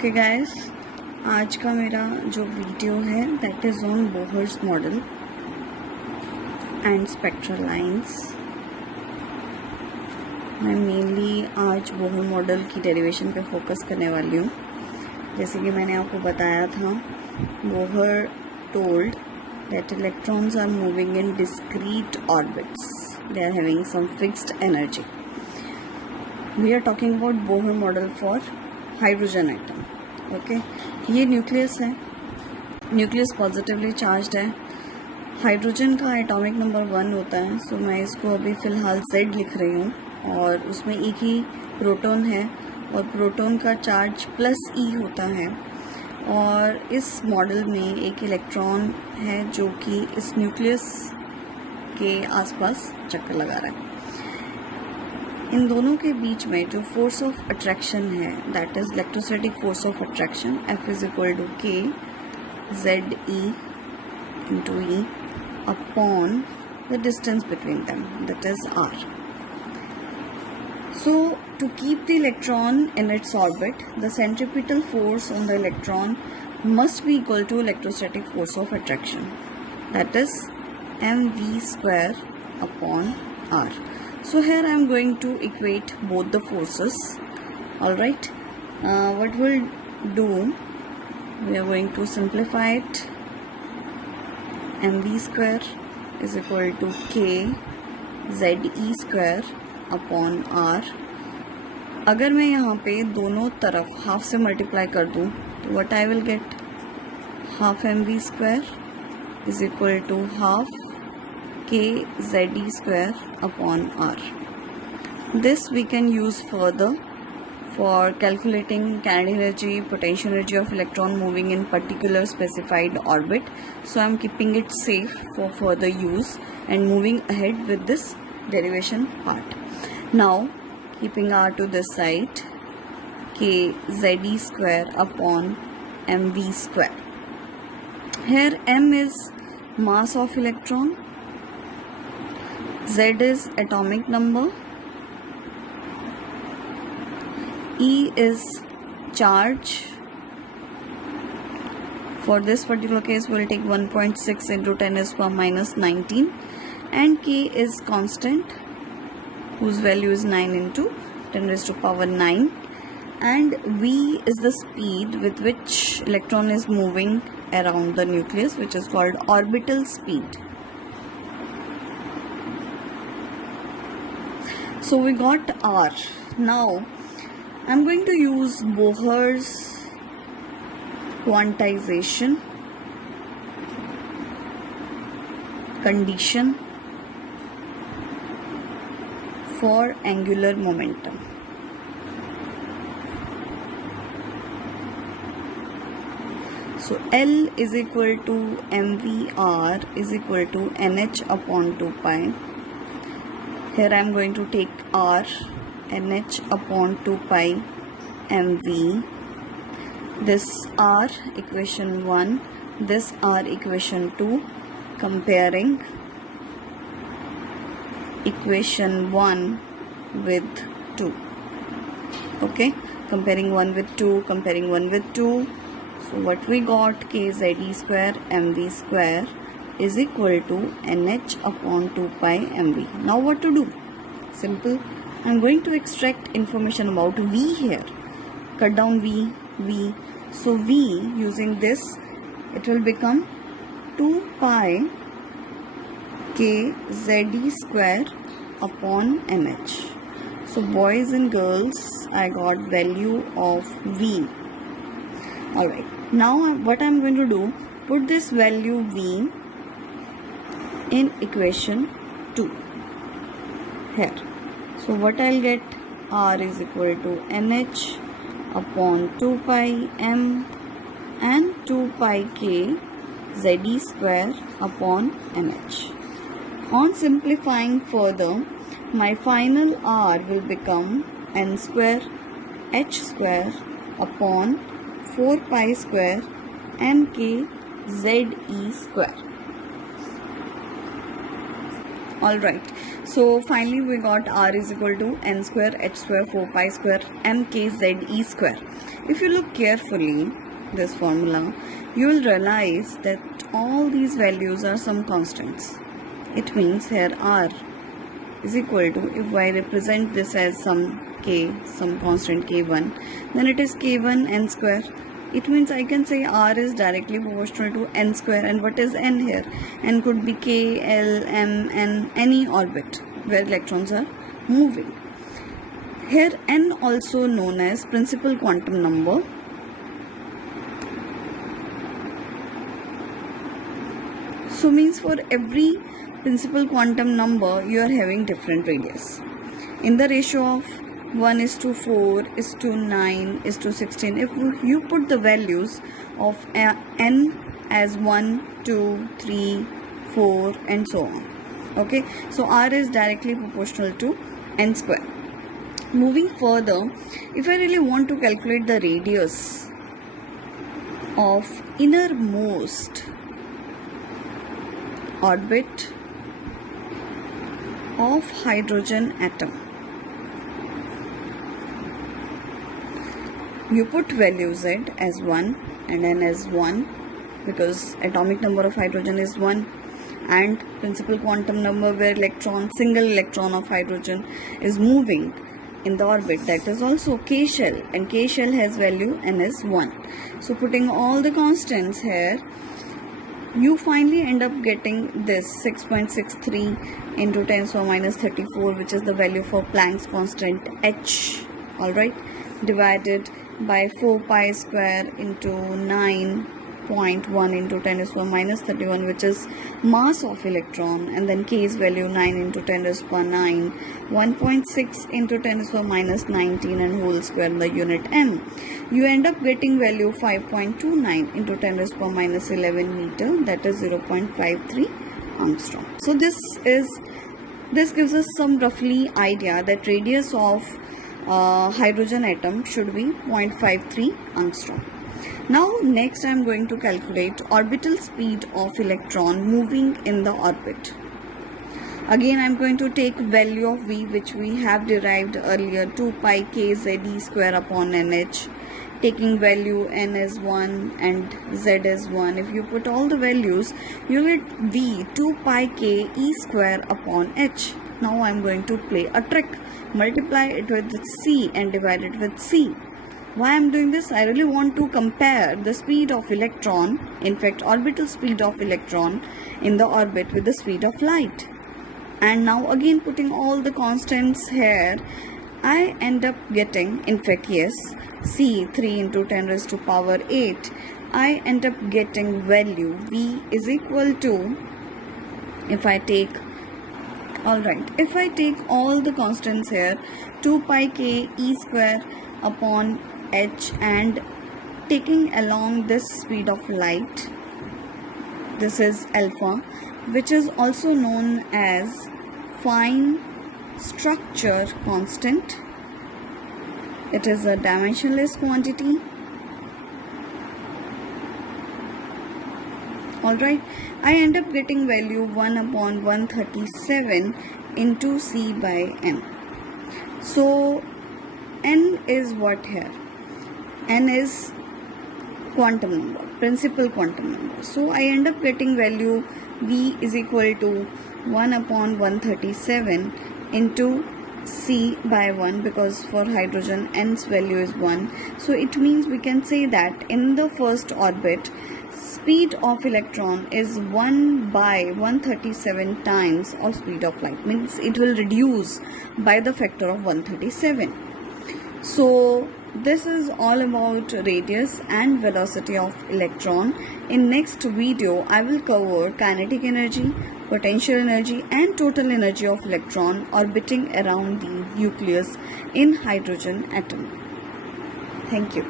Okay guys, आज का मेरा जो वीडियो है that is on Bohr's model and spectral lines. मैं मेनली आज बोहर मॉडल की डेरिवेशन पे फोकस करने वाली हूँ। जैसे कि मैंने आपको बताया था, Bohr told that electrons are moving in discrete orbits. They are having some fixed energy. We are talking about Bohr model for hydrogen atom. Okay, ये न्यूक्लियस है, न्यूक्लियस पॉजिटिवली चार्ज्ड है। हाइड्रोजन का एटॉमिक नंबर 1 होता है, सो मैं इसको अभी फ़िलहाल Z लिख रही हूँ और उसमें एक ही प्रोटॉन है और प्रोटॉन का चार्ज +E होता है। और इस मॉडल में एक इलेक्ट्रॉन है जो कि इस न्यूक्लियस के आसपास चक्कर लगा रहा है। इन दोनों के बीच में जो फोर्स ऑफ अट्रैक्शन है that is electrostatic force of attraction, F is equal to K ZE into E upon the distance between them that is R. So, to keep the electron in its orbit, the centripetal force on the electron must be equal to electrostatic force of attraction. That is mv square upon r. So, here I am going to equate both the forces. Alright. What we'll do, we are going to simplify it. mv square is equal to k ze square upon R. अगर मैं यहाँ पे दोनों तरफ half से multiply कर दूँ तो what I will get, half mv square is equal to half k ze square upon R. This we can use further for calculating kinetic energy, potential energy of electron moving in particular specified orbit. So I am keeping it safe for further use and moving ahead with this derivation part. Now keeping r to this side, k ze square upon mv square. Here m is mass of electron, z is atomic number, E is charge. For this particular case we will take 1.6 into 10 raised to power minus 19, and K is constant whose value is 9 into 10 raised to power 9, and V is the speed with which electron is moving around the nucleus, which is called orbital speed. So we got R. Now I'm going to use Bohr's quantization condition for angular momentum. So L is equal to mvr is equal to nh upon 2 pi. Here I am going to take r, nh upon 2 pi mv. This r equation 1, this r equation 2, comparing equation 1 with 2. Okay, comparing 1 with 2, comparing 1 with 2. So what we got, k ze square mv square is equal to nh upon 2 pi mv. Now what to do? Simple. I am going to extract information about V here. Cut down V. So V, using this, it will become 2 pi k ze square upon nh. So boys and girls, I got value of V. Alright. Now what I am going to do, put this value V in equation 2 here. So what I'll get, R is equal to nh upon 2 pi m and 2 pi k ze square upon nh. On simplifying further, my final R will become n square h square upon 4 pi square mk ze square. Alright, So finally we got r is equal to n square h square 4 pi square m k z e square. If you look carefully this formula, you will realize that all these values are some constants. It means here r is equal to, if I represent this as some k, some constant k1, then it is k1 n square. It means I can say r is directly proportional to n square. And what is n here? N could be k, l, m, n, any orbit where electrons are moving. Here n also known as principal quantum number. So means for every principal quantum number you are having different radius. In the ratio of 1:4:9:16, if you put the values of n as 1, 2, 3, 4 and so on. Okay, so r is directly proportional to n square. Moving further, if I really want to calculate the radius of innermost orbit of hydrogen atom, you put value z as 1 and n as 1 because atomic number of hydrogen is 1, and principal quantum number where single electron of hydrogen is moving in the orbit, that is also k shell, and k shell has value n is 1. So putting all the constants here, you finally end up getting this 6.63 into 10 to the minus 34, which is the value for Planck's constant h, alright, divided by 4 pi square into 9.1 into 10 to the minus 31, which is mass of electron, and then k is value 9 into 10 to the 9, 1.6 into 10 to the minus 19 and whole square in the unit m. You end up getting value 5.29 into 10 to the minus 11 meter, that is 0.53 angstrom. So this gives us some roughly idea that radius of hydrogen atom should be 0.53 angstrom. Now next I am going to calculate orbital speed of electron moving in the orbit. Again I am going to take value of v, which we have derived earlier, 2 pi k z e square upon nh, taking value n as 1 and z as 1. If you put all the values, you get v 2 pi k e square upon h. Now I am going to play a trick. Multiply it with c and divide it with c. Why I am doing this? I really want to compare the speed of electron, in fact orbital speed of electron in the orbit with the speed of light. And now again putting all the constants here, I end up getting, in fact yes, c 3 into 10 raised to power 8. I end up getting value v is equal to, if I take all the constants here, 2 pi k e square upon h, and taking along this speed of light, this is alpha, which is also known as fine structure constant. It is a dimensionless quantity. Alright, I end up getting value 1 upon 137 into c by m. So n is what here? N is quantum number, principal quantum number. So I end up getting value v is equal to 1 upon 137 into c by 1, because for hydrogen n's value is 1. So it means we can say that in the first orbit, speed of electron is 1 by 137 times of speed of light, means it will reduce by the factor of 137. So this is all about radius and velocity of electron. In next video I will cover kinetic energy, potential energy and total energy of electron orbiting around the nucleus in hydrogen atom. Thank you.